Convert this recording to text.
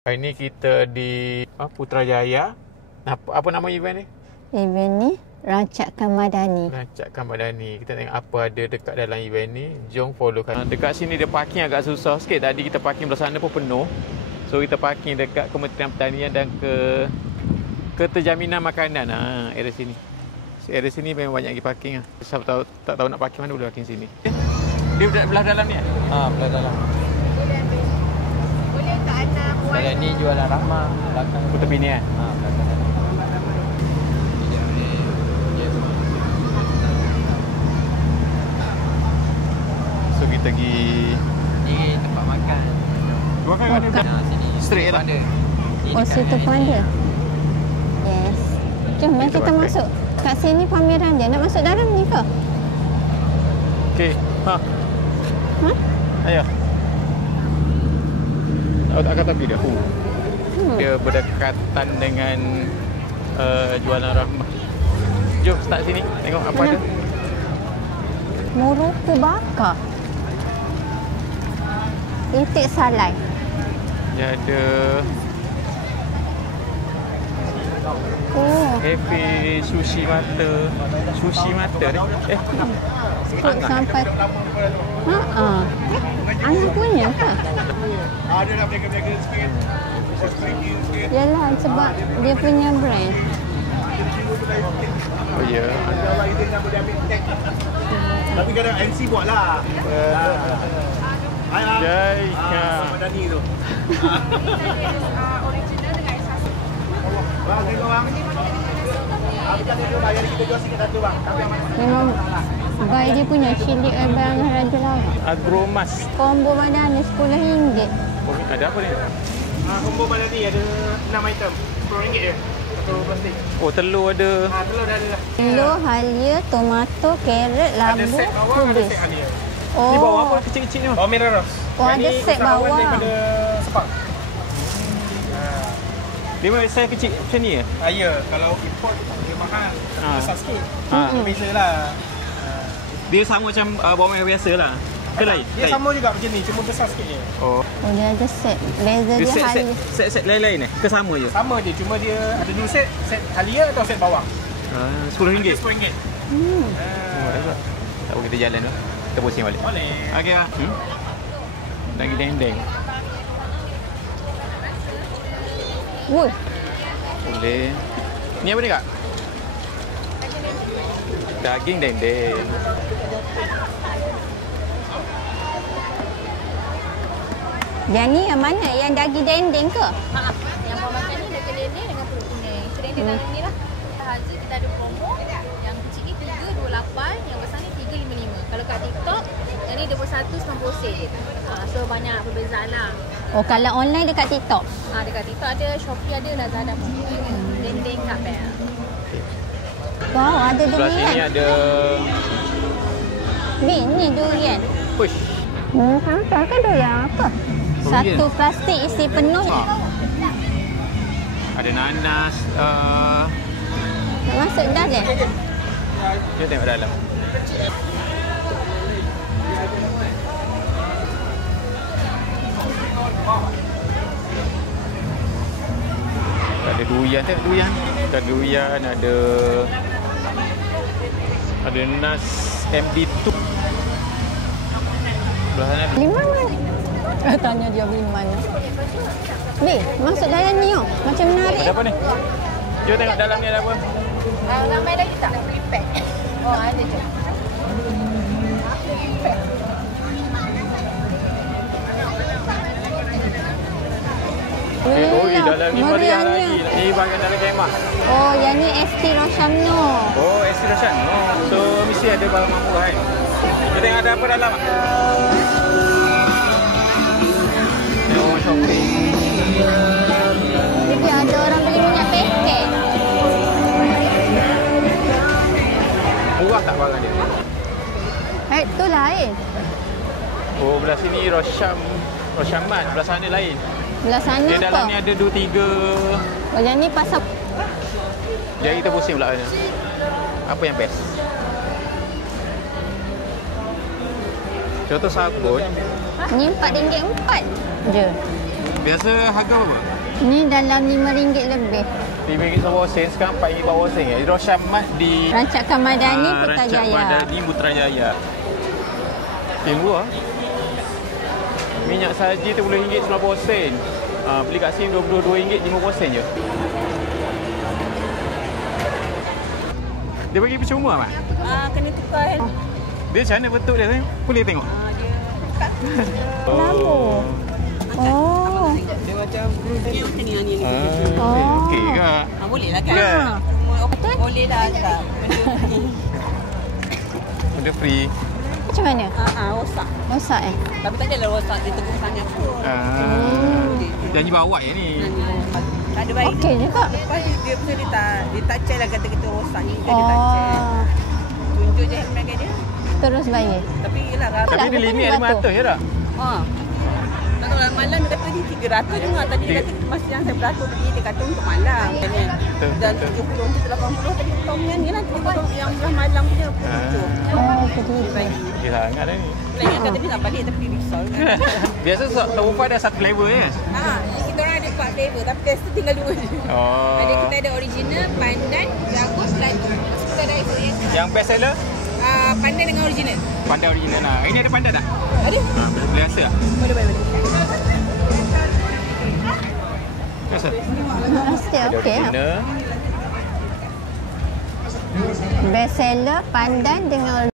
Hari ni kita di Putrajaya. Apa nama event ni? Event ni Rancakan Madani. Rancakan Madani. Kita tengok apa ada dekat dalam event ni. Jom followkan. Dekat sini dia parking agak susah sikit. Tadi kita parking belah sana pun penuh. So kita parking dekat Kementerian Pertanian dan Keterjaminan Makanan. Area sini. Area sini memang banyak lagi parking. Siapa tahu tak tahu nak parking mana, boleh parking sini. Dia belah dalam ni? Belah dalam. Boleh tak anak buat? Kalau ni jualan Rahmah belakang. Tepi ni kan? Belakang. So kita pergi Ni tempat makan. makan mana? Sini. Straight lah. Oh, situ pun ada. Yes. Jom, mari kita masuk. Kat sini pameran dia. Nak masuk dalam ni ke? Okey. Ayo. Tak kata tapi dia. Dia berdekatan dengan jualan Rahmah. Jom start sini. Tengok apa ada. Moroku bakar. Itik salai. Dia ada cafe sushi mata. Sushi mata ni. Kok sampai anak punya ke? Dia nak berniaga-niaga sikit. Yalah, sebab dia punya brand. Oh ya. Allah izin nak boleh ambil tag. Tapi kadang MC buat lah. Hai. Jai. Madani tu. Original dengan esas. Bang, tengok bang. Kita tengok bayar kita jual sikit satu bang. Tapi yang mana? Memang baik dia punya cili abang Raja Lawak. Agromas. Combo Madani RM10. Oh, ada apa ni? Combo Madani ada 6 item. RM10 je. Satu plastik. Oh, telur ada. Telur dah ada dah. Telur, halia, tomato, carrot, Ada labu, set bawang, ada kubis. set halia. Ni bawah apa kecil-kecil ni? Bawang merah ros. Oh, ada set bawang. Daripada sepak. Dia memang saiz kecil macam ni ke? Ya, kalau import dia mahal. Besar sikit. Biasa lah. Dia sama macam bawang merah biasa lah. Ke lain? Dia sama juga macam ni, cuma besar sikit je. Oh. Oh, dia ada set. Beza Dia dia halia. set lain-lain Ke sama je? Sama je, cuma dia ada dua set. Set halia atau set bawang. RM10. RM10. Oh, tak apa, kita jalan tu. Kita pusing balik. Boleh. Okey lah. Lagi dendeng. Woi, Boleh. Ni apa ni kak? Daging dendeng. yang ni yang mana? Yang daging dendeng ke? Yang bawang makan ni daging dendeng dengan perut kuning. Sering dia dalam ni lah. Harga kita ada promo. Yang kecil ni 328, yang besar ni 355. Kalau kat TikTok, yang ni 21.90 sen. So banyak perbezaan lah. Oh, kalau online dekat TikTok. Dekat TikTok ada, Shopee ada, Lazada pun. Dendeng kat bel. Wow, ada Sebelah sini durian. ada Ni durian. push. Sampai ke durian apa? Satu plastik isi penuh. Ada nanas. Nak masuk dalam. Kita tengok dalam. Ada durian, tengok durian. Ada durian, ada nas MD2. Belah sana ada. Beli mana? Tanya dia beli mana. Masuk dalam ni oh. Macam menarik. Ada apa ni? Jom tengok dalam ni ada apa. Ramai lagi tak? Free pack. Oh, ada je. Dalam ni meriah lagi. Ni bahagian dalam kemah. Oh, yang ni ST Rosyamno. Oh, estilation. So, mesti ada barang murah kan? Kita tengok ada apa dalam. Tengok orang shopping. Jadi ada orang beli minyak paket. Murah tak barang dia? Tu lain. Oh, belah sini Rosyamat. Belah sana lain. Belah sana Dia dalam apa? ni ada 2-3. Oh, yang ni pasal. Jadi kita pusing pula ni. Apa yang best? Contoh sabun. Ni RM4 je. Biasa harga berapa? Ni dalam RM5 lebih. RM5.90 sekarang RM4.80 ya. Rosyamat di Rancakan Madani Rancak Putrajaya. Madani Putrajaya. Okay, murah. Minyak saji tu RM10.90. Beli kat sini RM22.50 je. Dia bagi percuma, Mak? Kena tukar kan. Dia macam mana bentuk dia? Boleh tengok? Lampu. Oh. Dia macam dia macam ni. Okey ke? Boleh lah kan? Kan? Boleh lah tak. Benda free. Macam mana? Rosak. Rosak Tapi tak adalah rosak dia tegur sangat pun. Janji bawa ya ni. Tak ada baik. Okey juga. Lepas dia pun dia tak check lah kata kita rosak ni. Dia tak check. Tunjuk je handbag dia. Terus bayar. Tapi yelah Tapi dia limit RM500 je tak? Tak tahu lah, malam dia kata ni 300 juga. Tadi dia kata masa yang saya beratur tadi dia kata untuk malam. Dan 70 untuk 80 tadi kita tahu ni lah. Kita tahu yang belah malam punya 27. Oh, begitu. Okey sangat dah ni. Lain yang kata dia nak balik tapi risau kan. Biasa Taufa ada satu flavor je. Kita orang ada 4 flavor tapi test tu tinggal 2 je. Ada kita ada original, pandan, jagung, seladu. Kita ada itu Yang best seller? pandan dengan original. Pandan original lah. Ini ada pandan tak? Ada? Boleh rasa tak? Boleh. Rasa? Rasa okey lah. Original. Best seller pandan dengan